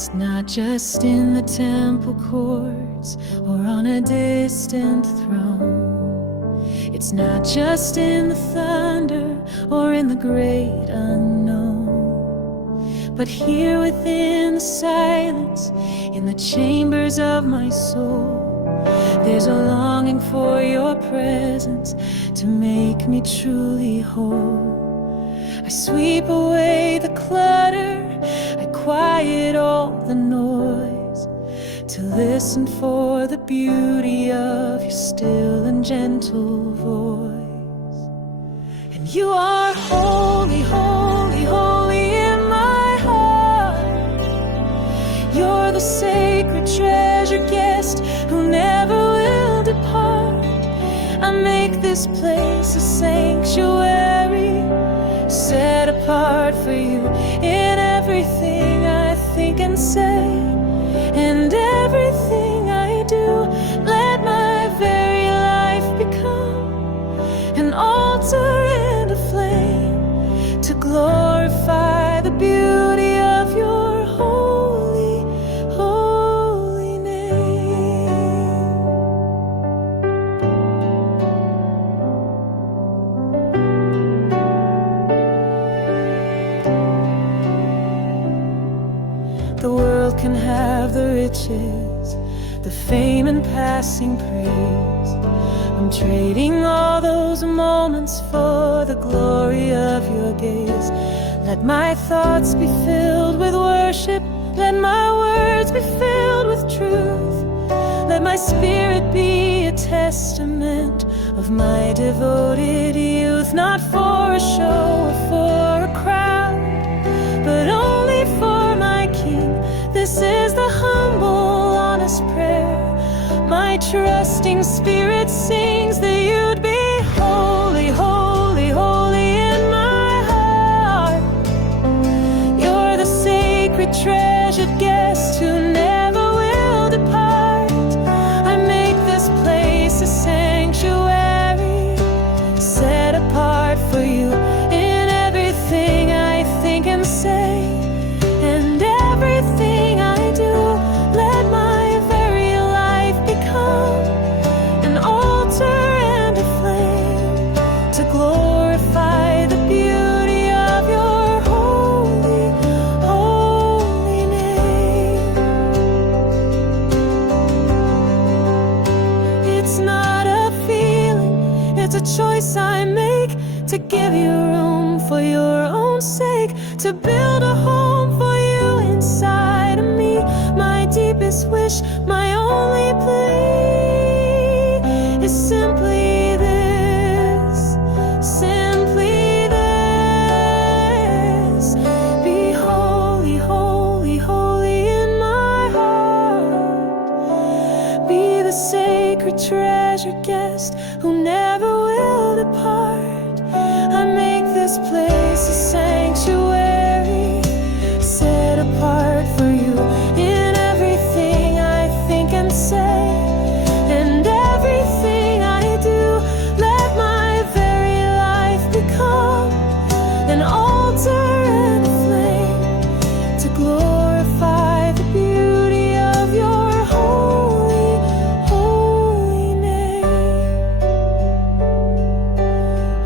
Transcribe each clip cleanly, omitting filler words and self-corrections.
It's not just in the temple courts or on a distant throne. It's not just in the thunder or in the great unknown, but here within the silence, in the chambers of my soul, there's a longing for your presence to make me truly whole. I sweep away the clutter, I quiet all the noise, to listen for the beauty of your still and gentle voice. And you are holy, holy, holy in my heart. You're the sacred treasure guest who never will depart. I make this place a sanctuary, set apart for you in everything I think and say, and everything I do. Let my very life become an altar and a flame to glorify the beauty of your holy, holy name. The world can have the riches, the fame and passing praise. I'm trading all those moments for the glory of your gaze. Let my thoughts be filled with worship, let my words be filled with truth. Let my spirit be a testament of my devoted youth, not for a show or for a crowd, but only for my King. This is the humble, honest prayer my trusting spirit sings, that you'd be holy, holy, holy in my heart. You're the sacred treasured guest who never will depart. I make this place a sanctuary, set apart for you in everything I think and say, and everything I do. Let my very life become an altar and a flame to glorify the beauty of your holy, holy name. It's not a feeling, it's a choice I make, to give you room for your own sake, to build a home for you inside of me. My deepest wish, my only plea is simply this, simply this: be holy, holy, holy in my heart. Be the sacred treasured guest who never will depart. I make this place a sanctuary, set apart for you in everything I think and say, and everything I do. Let my very life become an altar and a flame to glorify the beauty of your holy, holy name.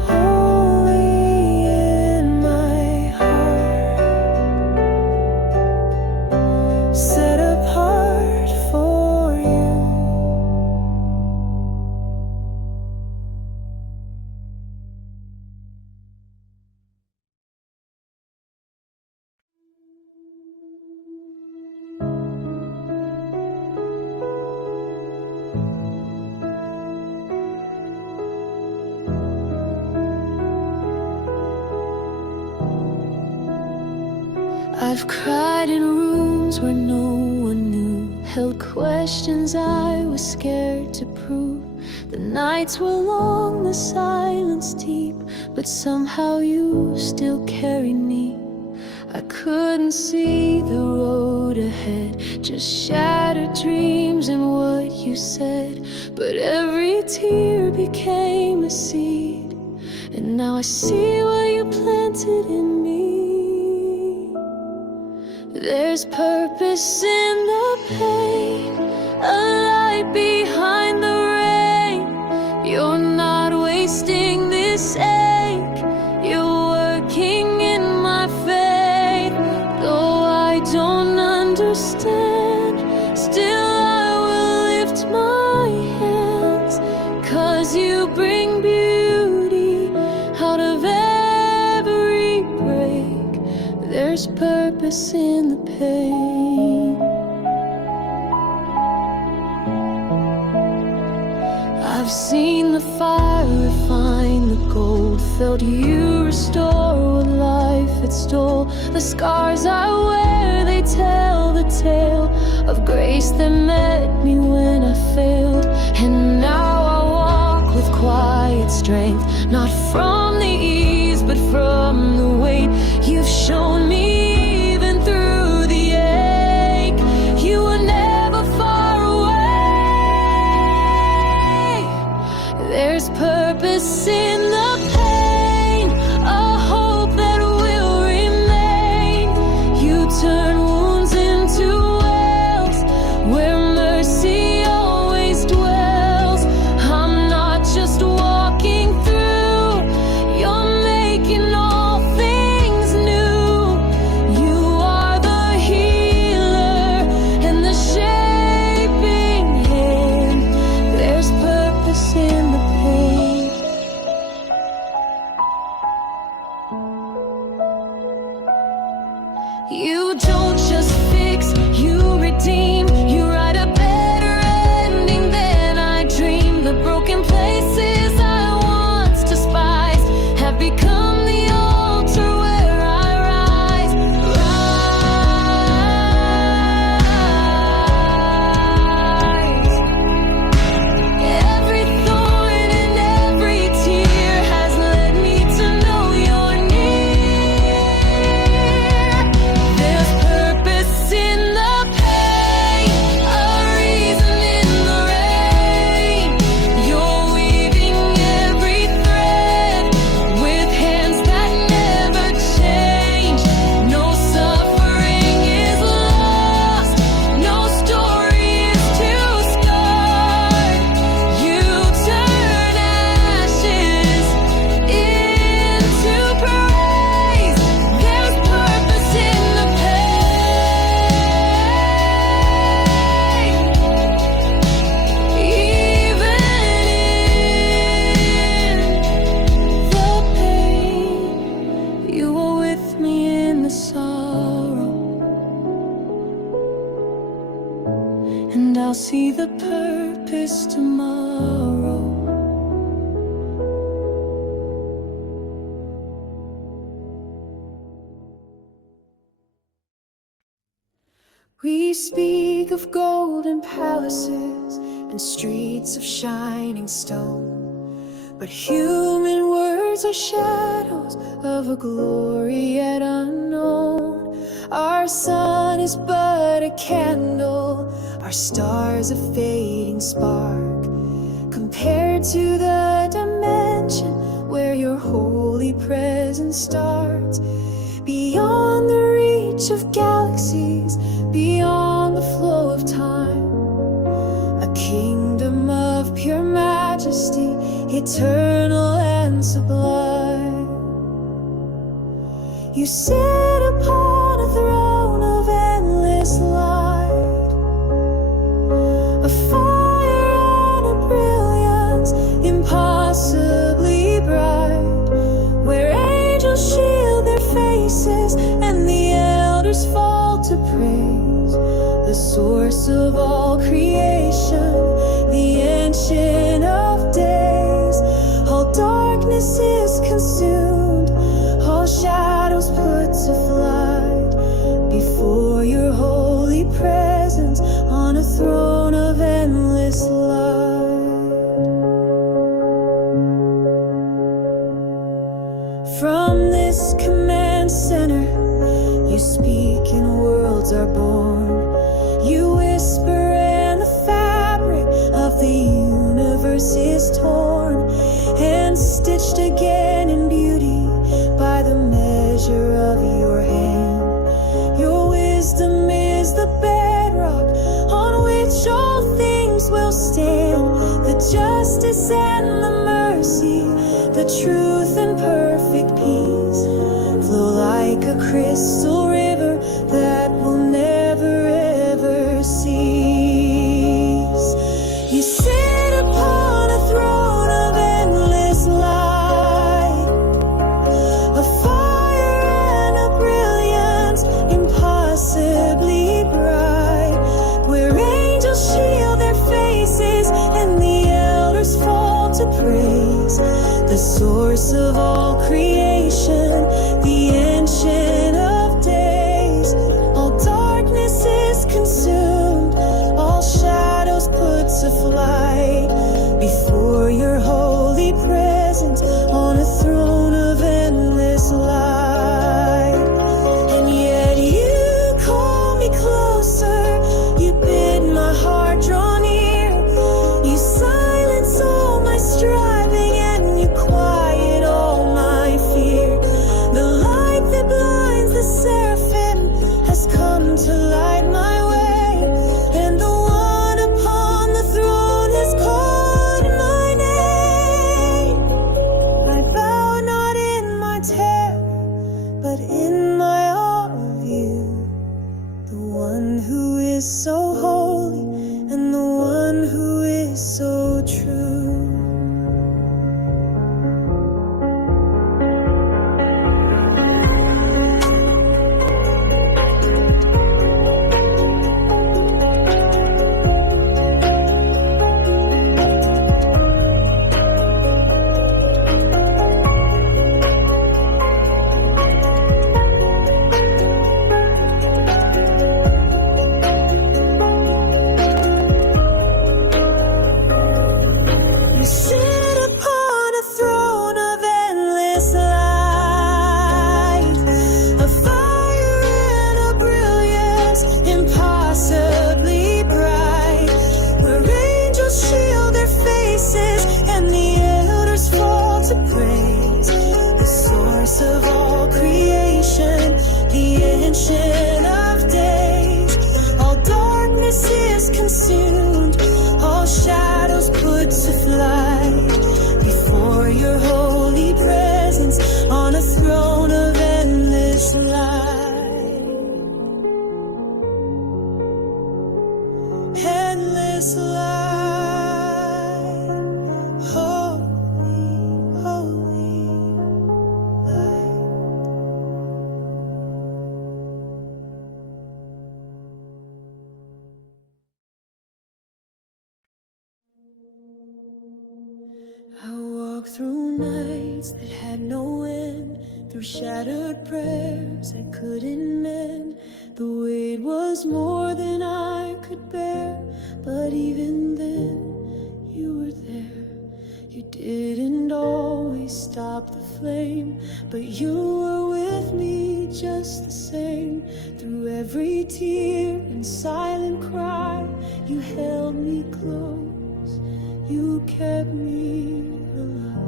Holy in my heart, set apart for you. I've cried in rooms where no one knew, held questions I was scared to prove. The nights were long, the silence deep, but somehow you still carried me. I couldn't see the road ahead, just shattered dreams and what you said. But every tear became a seed, and now I see what you planted in me. There's purpose in the pain, a light behind the rain. You're not wasting this ache, you're working in my faith. Though I don't understand, still I will lift my hands, 'cause you bring beauty out of every break. There's purpose in the pain. I've seen the fire refine the gold, felt you restore what life had stole. The scars I wear, they tell the tale of grace that met me when I failed. And now I walk with quiet strength, not from the ease but from the weight. You've shown me even through the ache, you were never far away. There's purpose in the pain, a hope that will remain. You turn wounds into wells where mercy always dwells. I'm not just walking through, you're making all things new. You are the healer and the shaping hand. There's purpose in the pain. You don't just fix, you redeem. You write a better ending than I dreamed. The broken places I once despised have become the altar where I rise. Every thorn and every tear has led me to know you're near. There's purpose in the pain, a reason in the rain. You're weaving every thread with hands that never change. No suffering is lost, no story is too scarred. You turn ashes into praise. There's purpose in the pain, even in the pain. You are with me in the sorrow, and I'll see the purpose tomorrow. We speak of golden palaces and streets of shining stone, but human words are shadows of a glory yet unknown. Our sun is but a candle, our stars a fading spark, compared to the dimension where your holy presence starts. Beyond the reach of galaxies, beyond the flow of time, a kingdom of pure majesty, eternal and sublime. You sit upon a throne of endless light, a fire and a brilliance impossibly bright, where angels shield their faces and the elders fall to praise the source of all creation, the ancient of days. All darkness is consumed, all shadows put to flight before your holy presence on a throne of endless light. From this command center, you speak and worlds are born. You whisper and the fabric of the universe is torn and stitched again in beauty by the measure of your hand. Your wisdom justice and the mercy, the truth and perfect peace flow like a crystal river that will never ever cease. You sit upon a throne of endless light, a fire and a brilliance impossibly bright, where angels shield their faces and the elders fall to praise the source of all creation, the ancient of days. All darkness is consumed, all shadows put to flight before your holy presence on a throne of endless light. And yet you call me closer, you bid my heart draw near, you silence all my striving and you quiet all my fear. The light that blinds the seraphim has come to light my way, and the one upon the throne has called my name. I bow not in my terror, but in my awe of you, the one who is so holy and the one who is so true. You sit upon a throne of endless light, a fire and a brilliance impossibly bright, where angels shield their faces and the elders fall to praise the source of all creation, the ancient of days. All darkness is consumed, all shadows put to flight before your holy presence on a throne of endless light. Endless light, holy, holy light. I walked through nights that had no end, through shattered prayers I couldn't mend. The weight was more than I could bear, but even then you were there. You didn't always stop the flame, but you were with me just the same. Through every tear and silent cry, you held me close, you kept me alive.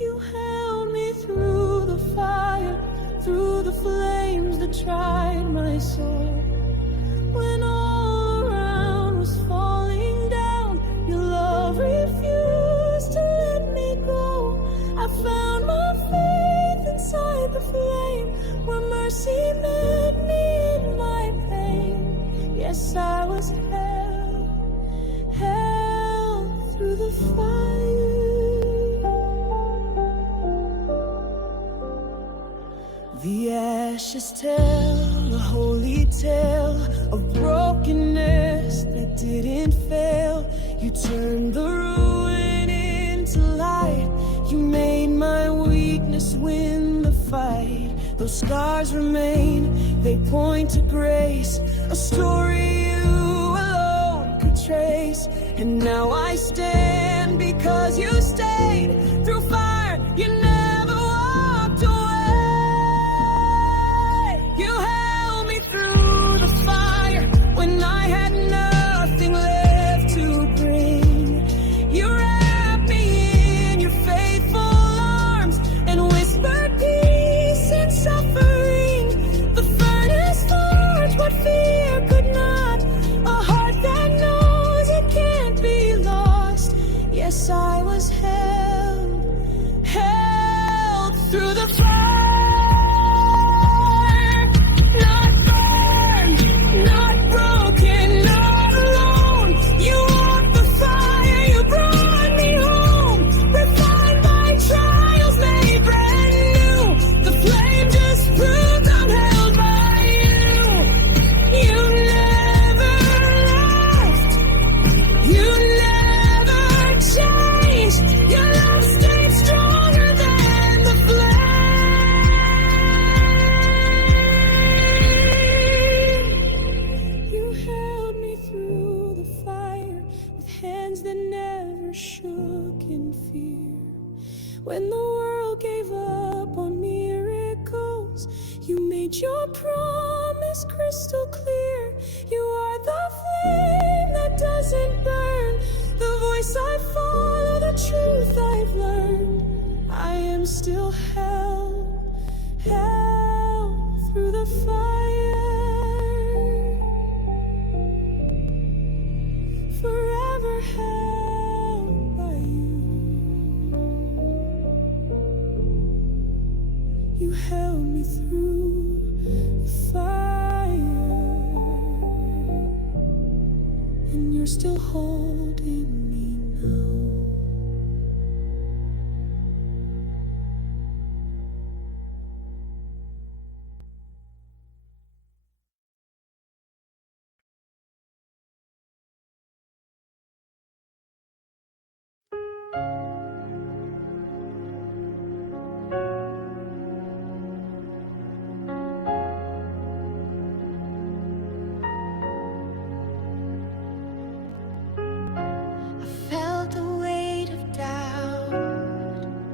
You held me through the fire, through the flames that tried my soul. When all around was falling down, your love refused to let me go. I found my faith inside the flame, where mercy met me in my pain. Yes, I was held through the fire. The ashes tell a holy tale of brokenness that didn't fail. You turned the ruin into light. You made my weakness win the fight. Those scars remain, they point to grace, a story you alone could trace. And now I stand because you stayed through fire. You never walked away. You held me through the fire when I had nothing left to bring. You wrapped me in your faithful arms and whispered peace in suffering. The furnace forged what fear could not, a heart that knows it can't be Yes, I was held through the fire. Not burned, not broken, not alone. You walked the fire, you brought me home. Refined by trials, made brand new. The flame just proves I'm held by you. You never left, you never changed. Your love stayed stronger than the flame. You held me through the fire with hands that never shook in fear. When the world gave up on miracles, you made your promise crystal clear. You are the flame that doesn't burn, the voice I follow, the truth I've learned. I am still held through the fire, forever held by you. You held me through the fire, and you're still holding me now. I felt the weight of doubt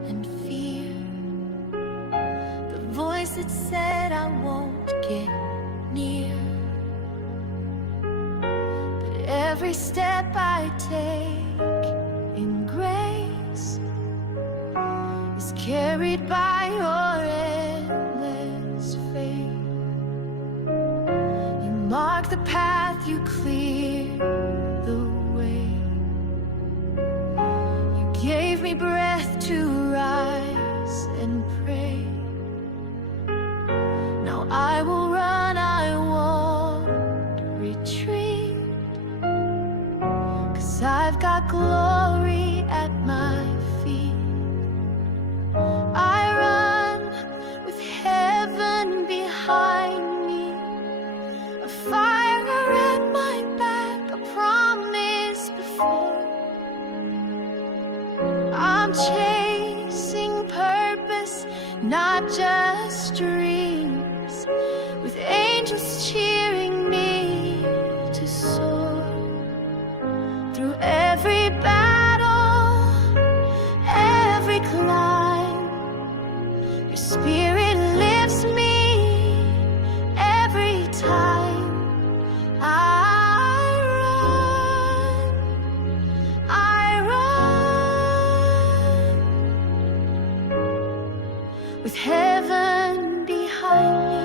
and fear, the voice that said I won't get near. But every step I take in grace is carried by your endless faith. You mark the path, you clear the way. You gave me breath to rise and pray. Now I will run, I won't retreat, 'cause I've got glory at my feet. I run with heaven behind me, a fire at my back, a promise before. I'm chasing purpose, not just dreams, with angels cheering me to soar. Through every battle, every climb, your spirit lifts me every time. I run with heaven behind me.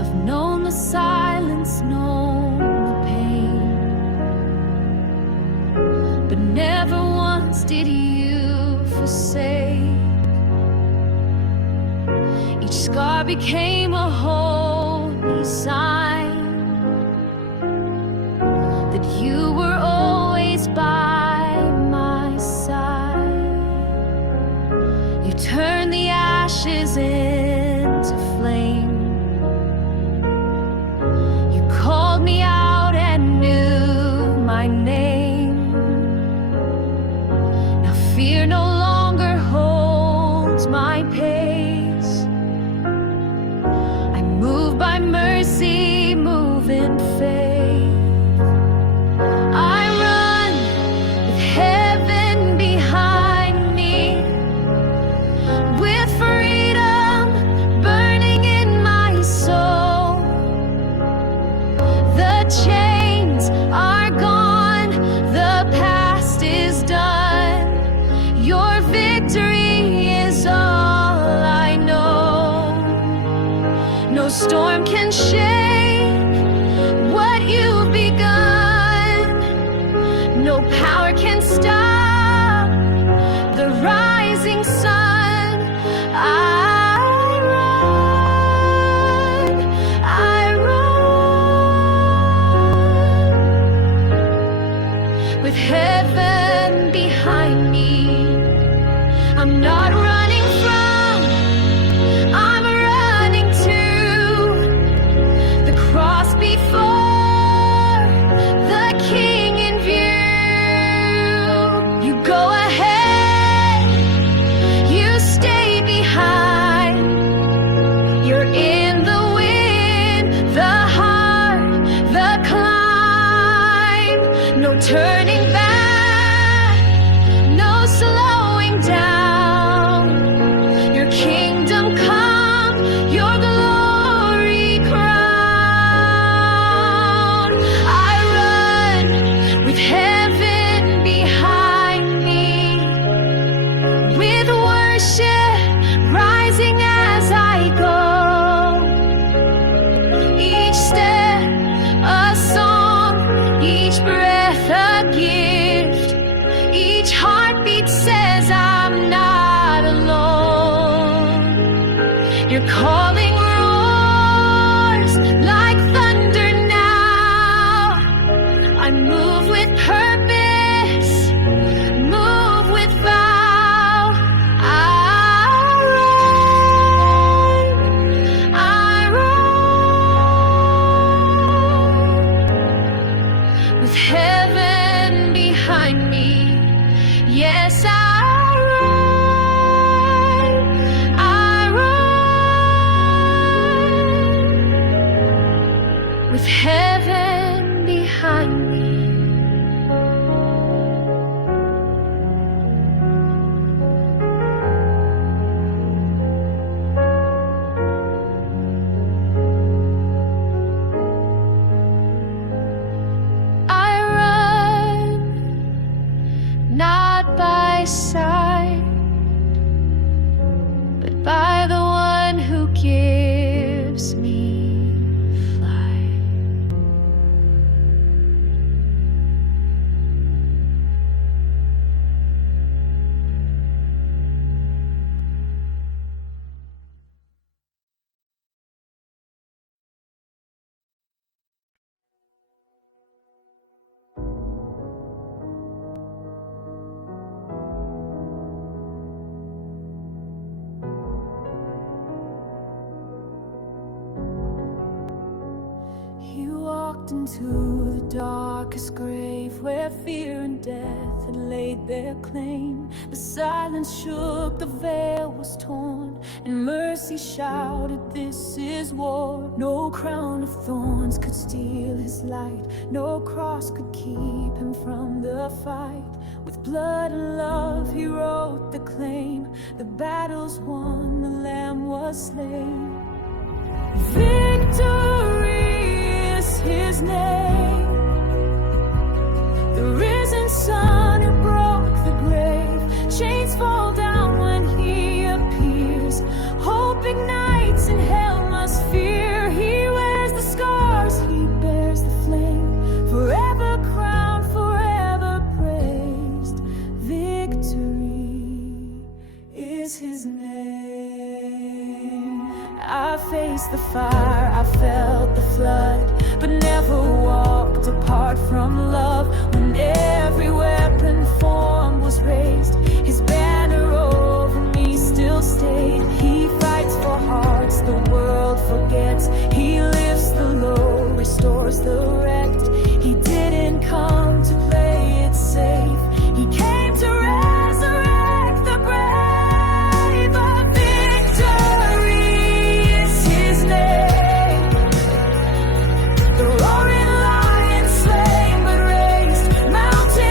I've known the silence, known the pain, but never once did you forsake. Each scar became a holy sign that you were always by my side. You turned the ashes into flame. You called me out and knew my name. Now fear no longer holds my pace. I move by mercy, move in faith. I run with heaven behind me, with freedom storm can shake what you've begun. No power can stop the rising sun. I run with heaven behind me. I'm not running from, I'm running to the cross before the King in view. You go ahead, you stay behind. You're in the wind, the heart, the climb. No turning back, no slowing down. Your kingdom come, your glory crown. I run with heaven behind me, with worship rising as I go. Each step a song, each breath a gift. Each heartbeat says I'm not alone. Your calling roars like thunder now. I move with purpose, move with vow. I run with heaven behind me. Yes, I run with heaven behind me. I run not by sight, but by the one who gives me life. Into the darkest grave where fear and death had laid their claim. The silence shook, the veil was torn, and mercy shouted, "This is war." No crown of thorns could steal his light, no cross could keep him from the fight. With blood and love he wrote the claim. The battle's won, the Lamb was slain. Victory is his name, the risen Son who broke the grave. Chains fall down when he appears. Hope ignites and hell must fear. He wears the scars, he bears the flame. Forever crowned, forever praised. Victory is his name. I faced the fire, I felt the flood, but never walked apart from love. When every weapon formed was raised, his banner over me still stayed. He fights for hearts the world forgets. He lifts the low, restores the wrecked. He didn't come to play it safe, he came to resurrect the brave. A victory is his name. The roaring lion slain but raised, mountains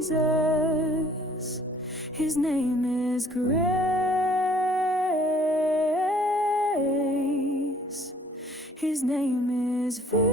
Jesus. His name is grace. His name is victory.